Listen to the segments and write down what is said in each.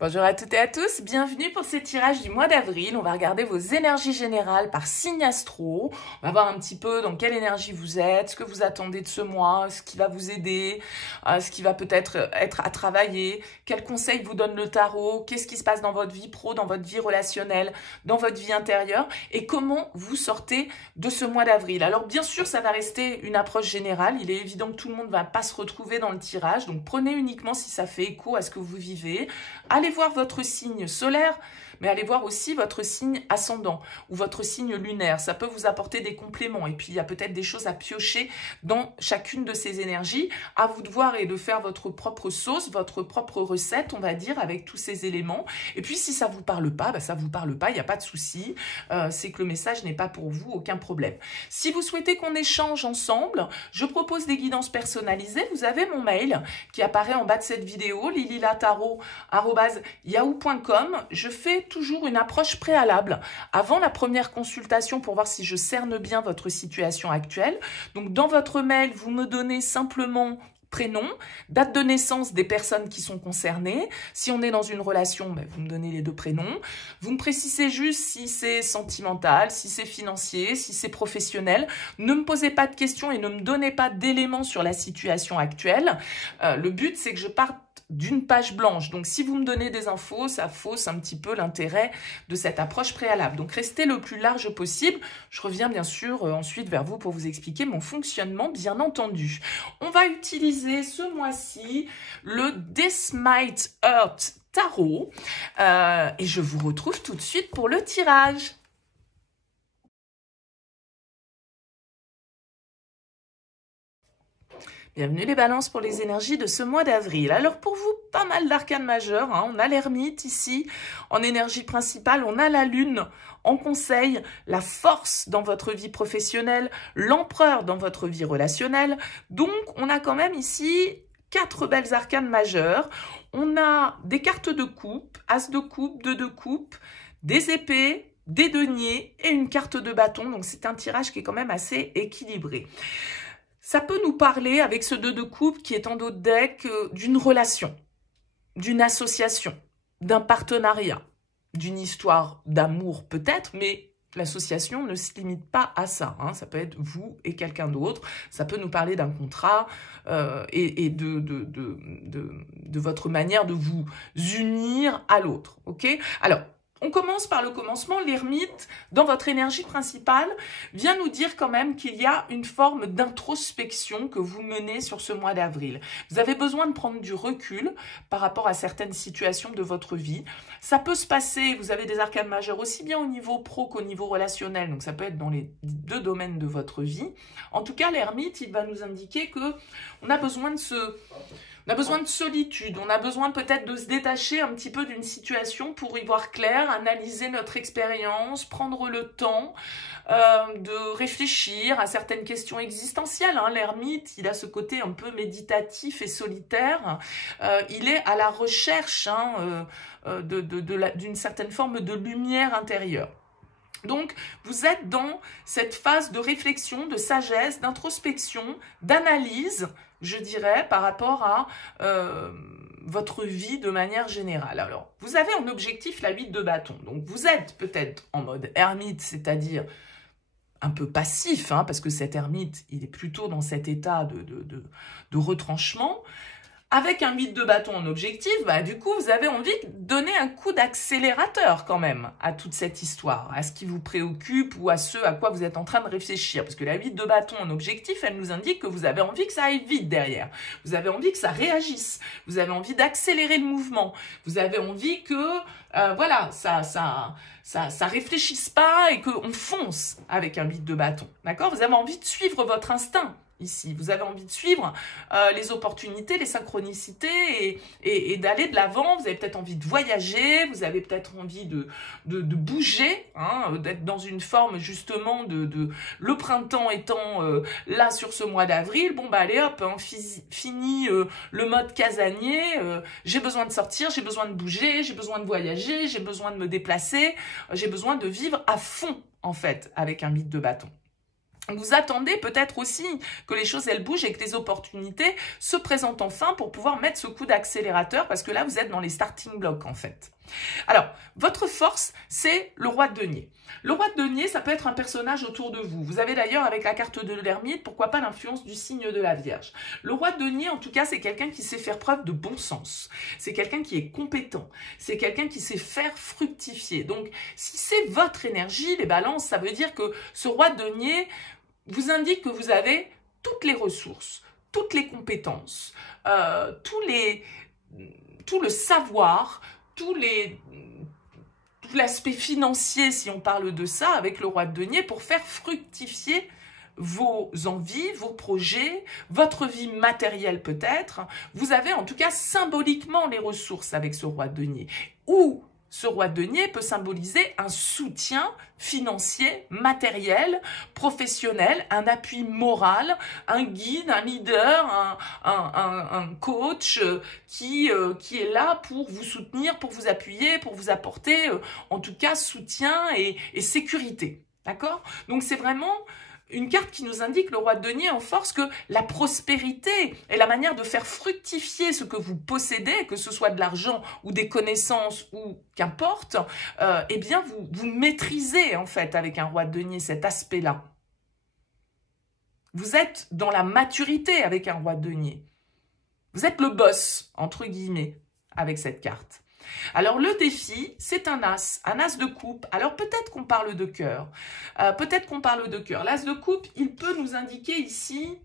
Bonjour à toutes et à tous, bienvenue pour ce tirage du mois d'avril. On va regarder vos énergies générales par signe astro. On va voir un petit peu dans quelle énergie vous êtes, ce que vous attendez de ce mois, ce qui va vous aider, ce qui va peut-être être à travailler, quels conseils vous donne le tarot, qu'est-ce qui se passe dans votre vie pro, dans votre vie relationnelle, dans votre vie intérieure et comment vous sortez de ce mois d'avril. Alors bien sûr, ça va rester une approche générale. Il est évident que tout le monde ne va pas se retrouver dans le tirage, donc prenez uniquement si ça fait écho à ce que vous vivez. Allez voir votre signe solaire, mais allez voir aussi votre signe ascendant ou votre signe lunaire. Ça peut vous apporter des compléments. Et puis, il y a peut-être des choses à piocher dans chacune de ces énergies. À vous de voir et de faire votre propre sauce, votre propre recette, on va dire, avec tous ces éléments. Et puis, si ça ne vous parle pas, ça ne vous parle pas, il n'y a pas de souci. C'est que le message n'est pas pour vous, aucun problème. Si vous souhaitez qu'on échange ensemble, je propose des guidances personnalisées. Vous avez mon mail qui apparaît en bas de cette vidéo, lililataro@yahoo.com. Je fais toujours une approche préalable avant la première consultation pour voir si je cerne bien votre situation actuelle. Donc, dans votre mail, vous me donnez simplement prénom, date de naissance des personnes qui sont concernées. Si on est dans une relation, vous me donnez les deux prénoms. Vous me précisez juste si c'est sentimental, si c'est financier, si c'est professionnel. Ne me posez pas de questions et ne me donnez pas d'éléments sur la situation actuelle. Le but, c'est que je parte d'une page blanche. Donc, si vous me donnez des infos, ça fausse un petit peu l'intérêt de cette approche préalable. Donc, restez le plus large possible. Je reviens bien sûr ensuite vers vous pour vous expliquer mon fonctionnement, bien entendu. On va utiliser ce mois-ci le This Might Hurt Tarot et je vous retrouve tout de suite pour le tirage. Bienvenue les balances pour les énergies de ce mois d'avril. Alors pour vous, pas mal d'arcanes majeures. On a l'ermite ici en énergie principale. On a la lune en conseil, la force dans votre vie professionnelle, l'empereur dans votre vie relationnelle. Donc on a quand même ici 4 belles arcanes majeures. On a des cartes de coupe, as de coupe, 2 de coupe, des épées, des deniers et une carte de bâton. Donc c'est un tirage qui est quand même assez équilibré. Ça peut nous parler, avec ce 2 de coupe qui est en dos de deck, d'une relation, d'une association, d'un partenariat, d'une histoire d'amour peut-être, mais l'association ne se limite pas à ça. Ça peut être vous et quelqu'un d'autre. Ça peut nous parler d'un contrat et de votre manière de vous unir à l'autre. Okay ? Alors, on commence par le commencement. L'ermite, dans votre énergie principale, vient nous dire quand même qu'il y a une forme d'introspection que vous menez sur ce mois d'avril. Vous avez besoin de prendre du recul par rapport à certaines situations de votre vie. Ça peut se passer, vous avez des arcanes majeures aussi bien au niveau pro qu'au niveau relationnel, donc ça peut être dans les 2 domaines de votre vie. En tout cas, l'ermite, il va nous indiquer que on a besoin de solitude, on a besoin peut-être de se détacher un petit peu d'une situation pour y voir clair, analyser notre expérience, prendre le temps de réfléchir à certaines questions existentielles. L'ermite, il a ce côté un peu méditatif et solitaire. Il est à la recherche d'une certaine forme de lumière intérieure. Donc, vous êtes dans cette phase de réflexion, de sagesse, d'introspection, d'analyse, je dirais, par rapport à votre vie de manière générale. Alors, vous avez en objectif la 8 de bâton. Donc, vous êtes peut-être en mode ermite, c'est-à-dire un peu passif, parce que cet ermite, il est plutôt dans cet état de retranchement. Avec un 8 de bâton en objectif, du coup, vous avez envie de donner un coup d'accélérateur quand même à toute cette histoire, à ce qui vous préoccupe ou à ce à quoi vous êtes en train de réfléchir. Parce que la 8 de bâton en objectif, elle nous indique que vous avez envie que ça aille vite derrière. Vous avez envie que ça réagisse. Vous avez envie d'accélérer le mouvement. Vous avez envie que, ça réfléchisse pas et qu'on fonce avec un 8 de bâton. D'accord ? Vous avez envie de suivre votre instinct. Ici, vous avez envie de suivre les opportunités, les synchronicités et d'aller de l'avant. Vous avez peut-être envie de voyager, vous avez peut-être envie de bouger, d'être dans une forme justement le printemps étant là sur ce mois d'avril. Bon, allez hop, fini le mode casanier. J'ai besoin de sortir, j'ai besoin de bouger, j'ai besoin de voyager, j'ai besoin de me déplacer, j'ai besoin de vivre à fond en fait avec un 8 de bâton. Vous attendez peut-être aussi que les choses, elles bougent et que les opportunités se présentent enfin pour pouvoir mettre ce coup d'accélérateur parce que là, vous êtes dans les starting blocks en fait. Alors, votre force, c'est le roi de denier. Le roi de denier, ça peut être un personnage autour de vous. Vous avez d'ailleurs avec la carte de l'ermite, pourquoi pas l'influence du signe de la Vierge. Le roi de denier, en tout cas, c'est quelqu'un qui sait faire preuve de bon sens. C'est quelqu'un qui est compétent. C'est quelqu'un qui sait faire fructifier. Donc, si c'est votre énergie, les balances, ça veut dire que ce roi de denier vous indique que vous avez toutes les ressources, toutes les compétences, tout le savoir, tout l'aspect financier, si on parle de ça, avec le roi de denier, pour faire fructifier vos envies, vos projets, votre vie matérielle peut-être. Vous avez en tout cas symboliquement les ressources avec ce roi de denier. Ou ce roi de denier peut symboliser un soutien financier, matériel, professionnel, un appui moral, un guide, un leader, un coach qui est là pour vous soutenir, pour vous appuyer, pour vous apporter en tout cas soutien et sécurité. D'accord? Donc c'est vraiment une carte qui nous indique, le roi de denier en force, que la prospérité est la manière de faire fructifier ce que vous possédez, que ce soit de l'argent ou des connaissances ou qu'importe, eh bien vous maîtrisez en fait avec un roi de denier cet aspect-là. Vous êtes dans la maturité avec un roi de denier. Vous êtes le boss, entre guillemets, avec cette carte. Alors le défi, c'est un as de coupe. Alors peut-être qu'on parle de cœur, L'as de coupe, il peut nous indiquer ici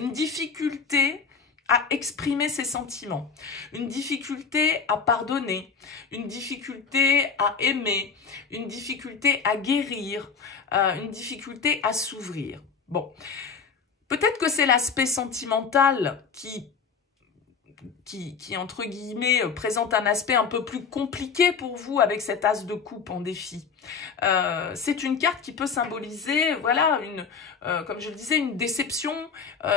une difficulté à exprimer ses sentiments, une difficulté à pardonner, une difficulté à aimer, une difficulté à guérir, une difficulté à s'ouvrir. Bon, peut-être que c'est l'aspect sentimental qui entre guillemets, présente un aspect un peu plus compliqué pour vous avec cet as de coupe en défi. C'est une carte qui peut symboliser, voilà, comme je le disais, une déception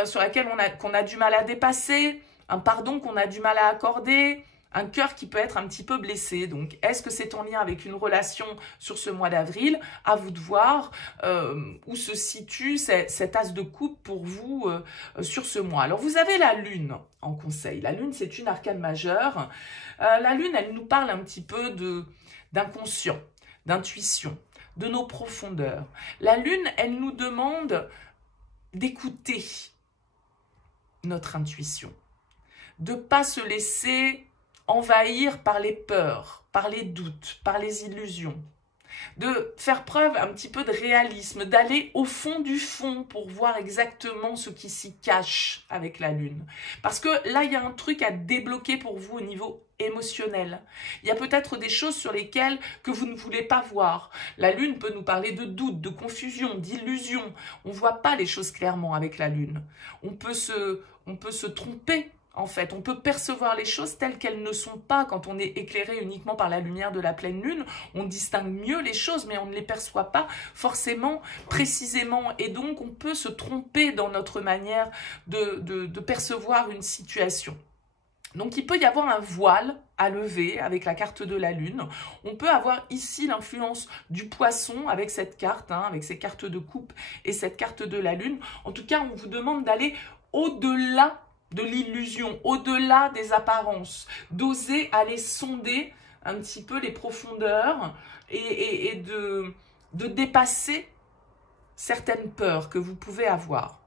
sur laquelle qu'on a du mal à dépasser, un pardon qu'on a du mal à accorder, un cœur qui peut être un petit peu blessé. Donc, est-ce que c'est en lien avec une relation sur ce mois d'avril? À vous de voir où se situe cet as de coupe pour vous sur ce mois. Alors, vous avez la lune en conseil. La lune, c'est une arcane majeure. La lune, elle nous parle un petit peu d'inconscient, d'intuition, de nos profondeurs. La lune, elle nous demande d'écouter notre intuition, de ne pas se laisser envahir par les peurs, par les doutes, par les illusions, de faire preuve un petit peu de réalisme, d'aller au fond du fond pour voir exactement ce qui s'y cache avec la lune. Parce que là, il y a un truc à débloquer pour vous au niveau émotionnel. Il y a peut-être des choses sur lesquelles que vous ne voulez pas voir. La lune peut nous parler de doute, de confusion, d'illusion. On ne voit pas les choses clairement avec la lune. On peut se tromper. En fait, on peut percevoir les choses telles qu'elles ne sont pas quand on est éclairé uniquement par la lumière de la pleine lune. On distingue mieux les choses, mais on ne les perçoit pas forcément précisément. Et donc, on peut se tromper dans notre manière de percevoir une situation. Donc, il peut y avoir un voile à lever avec la carte de la lune. On peut avoir ici l'influence du poisson avec cette carte, avec ces cartes de coupe et cette carte de la lune. En tout cas, on vous demande d'aller au-delà de l'illusion, au-delà des apparences, d'oser aller sonder un petit peu les profondeurs et de dépasser certaines peurs que vous pouvez avoir.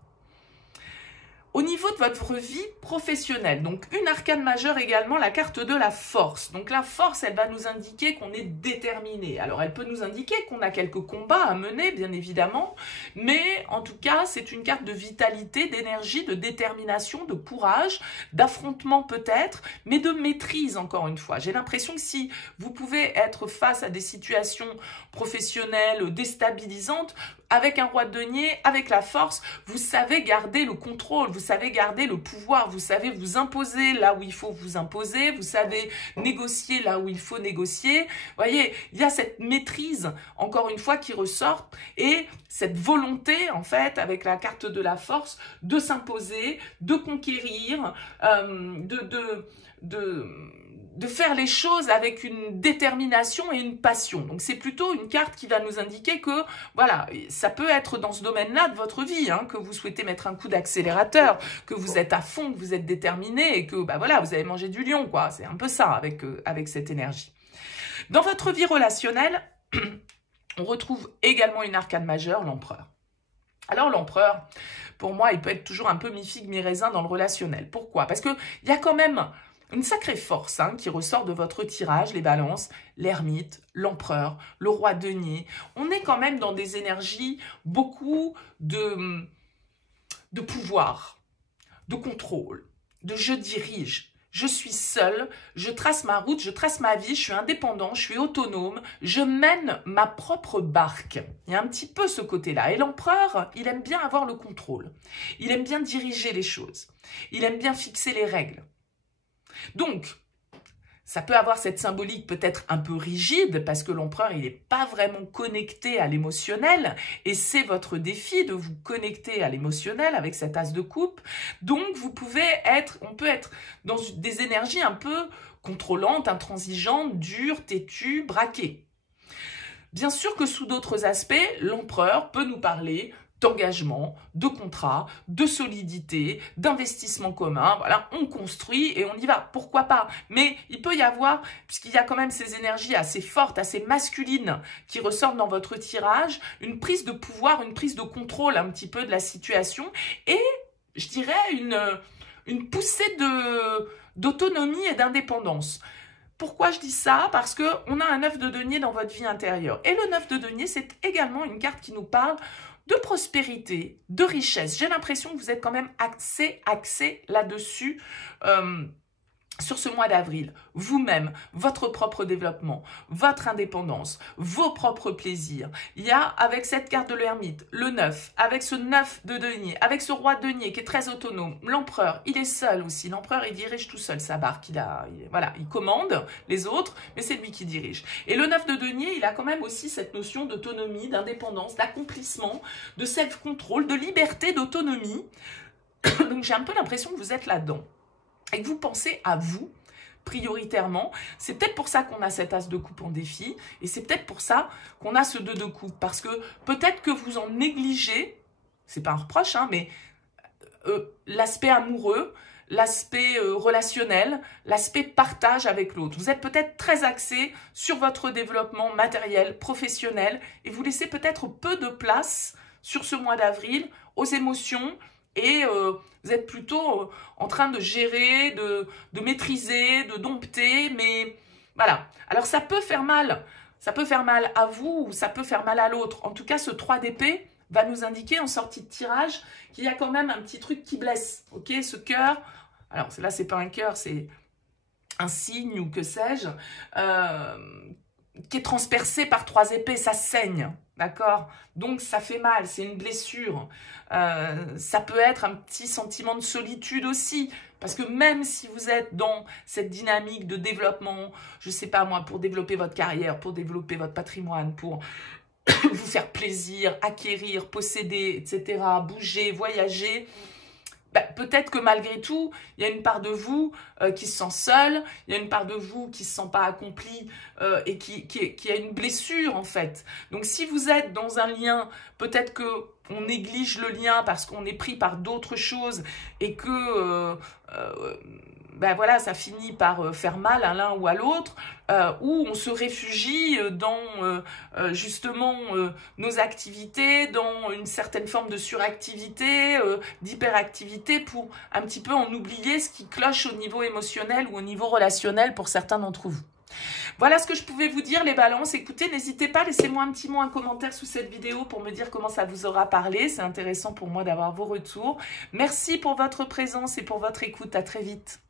Au niveau de votre vie professionnelle, donc une arcane majeure également, la carte de la force. Donc la force, elle va nous indiquer qu'on est déterminé. Alors elle peut nous indiquer qu'on a quelques combats à mener, bien évidemment, mais en tout cas, c'est une carte de vitalité, d'énergie, de détermination, de courage, d'affrontement peut-être, mais de maîtrise encore une fois. J'ai l'impression que si vous pouvez être face à des situations professionnelles déstabilisantes, avec un roi de denier, avec la force, vous savez garder le contrôle, vous savez garder le pouvoir, vous savez vous imposer là où il faut vous imposer, vous savez négocier là où il faut négocier. Vous voyez, il y a cette maîtrise, encore une fois, qui ressort et cette volonté, en fait, avec la carte de la force, de s'imposer, de conquérir, de faire les choses avec une détermination et une passion. Donc c'est plutôt une carte qui va nous indiquer que voilà, ça peut être dans ce domaine-là de votre vie, hein, que vous souhaitez mettre un coup d'accélérateur, que vous êtes à fond, que vous êtes déterminé et que bah voilà, vous avez mangé du lion, quoi. C'est un peu ça avec cette énergie. Dans votre vie relationnelle, on retrouve également une arcane majeure, l'empereur. Alors l'empereur, pour moi, il peut être toujours un peu mi-figue, mi-raisin dans le relationnel. Pourquoi? Parce qu'il y a quand même une sacrée force hein, qui ressort de votre tirage, les balances, l'ermite, l'empereur, le roi denier. On est quand même dans des énergies, beaucoup de pouvoir, de contrôle, de je dirige. Je suis seul, je trace ma route, je trace ma vie, je suis indépendant, je suis autonome, je mène ma propre barque. Il y a un petit peu ce côté-là. Et l'empereur, il aime bien avoir le contrôle. Il aime bien diriger les choses. Il aime bien fixer les règles. Donc, ça peut avoir cette symbolique peut-être un peu rigide parce que l'empereur, il n'est pas vraiment connecté à l'émotionnel et c'est votre défi de vous connecter à l'émotionnel avec cet as de coupe. Donc, on peut être dans des énergies un peu contrôlantes, intransigeantes, dures, têtues, braquées. Bien sûr que sous d'autres aspects, l'empereur peut nous parler d'engagement, de contrat, de solidité, d'investissement commun. Voilà, on construit et on y va. Pourquoi pas? Mais il peut y avoir, puisqu'il y a quand même ces énergies assez fortes, assez masculines qui ressortent dans votre tirage, une prise de pouvoir, une prise de contrôle un petit peu de la situation et, je dirais, une poussée d'autonomie et d'indépendance. Pourquoi je dis ça? Parce qu'on a un 9 de denier dans votre vie intérieure. Et le 9 de denier, c'est également une carte qui nous parle de prospérité, de richesse. J'ai l'impression que vous êtes quand même axé là-dessus sur ce mois d'avril. Vous-même, votre propre développement, votre indépendance, vos propres plaisirs. Il y a avec cette carte de l'ermite, le 9, avec ce 9 de denier, avec ce roi de denier qui est très autonome. L'empereur, il est seul aussi. L'empereur, il dirige tout seul sa barque. Il commande les autres, mais c'est lui qui dirige. Et le 9 de denier, il a quand même aussi cette notion d'autonomie, d'indépendance, d'accomplissement, de self-control, de liberté, d'autonomie. Donc j'ai un peu l'impression que vous êtes là-dedans. Et que vous pensez à vous, prioritairement. C'est peut-être pour ça qu'on a cet as de coupe en défi. Et c'est peut-être pour ça qu'on a ce 2 de coupe. Parce que peut-être que vous en négligez, c'est pas un reproche, hein, mais l'aspect amoureux, l'aspect relationnel, l'aspect partage avec l'autre. Vous êtes peut-être très axé sur votre développement matériel, professionnel. Et vous laissez peut-être peu de place sur ce mois d'avril aux émotions. Et vous êtes plutôt en train de gérer, de maîtriser, de dompter, mais voilà. Alors ça peut faire mal à vous ou ça peut faire mal à l'autre. En tout cas, ce 3 d'épée va nous indiquer en sortie de tirage qu'il y a quand même un petit truc qui blesse. Ok, ce cœur, alors là c'est pas un cœur, c'est un signe ou que sais-je, qui est transpercé par 3 épées, ça saigne. D'accord? Donc, ça fait mal, c'est une blessure. Ça peut être un petit sentiment de solitude aussi. Parce que même si vous êtes dans cette dynamique de développement, je ne sais pas moi, pour développer votre carrière, pour développer votre patrimoine, pour vous faire plaisir, acquérir, posséder, etc., bouger, voyager, bah, peut-être que malgré tout, il y a une part de vous qui se sent seule, il y a une part de vous qui ne se sent pas accomplie et qui a une blessure en fait. Donc si vous êtes dans un lien, peut-être qu'on néglige le lien parce qu'on est pris par d'autres choses et que ben voilà, ça finit par faire mal à l'un ou à l'autre, ou on se réfugie dans justement nos activités, dans une certaine forme de suractivité, d'hyperactivité, pour un petit peu en oublier ce qui cloche au niveau émotionnel ou au niveau relationnel pour certains d'entre vous. Voilà ce que je pouvais vous dire les balances. Écoutez, n'hésitez pas, laissez-moi un petit mot, un commentaire sous cette vidéo pour me dire comment ça vous aura parlé. C'est intéressant pour moi d'avoir vos retours. Merci pour votre présence et pour votre écoute. À très vite.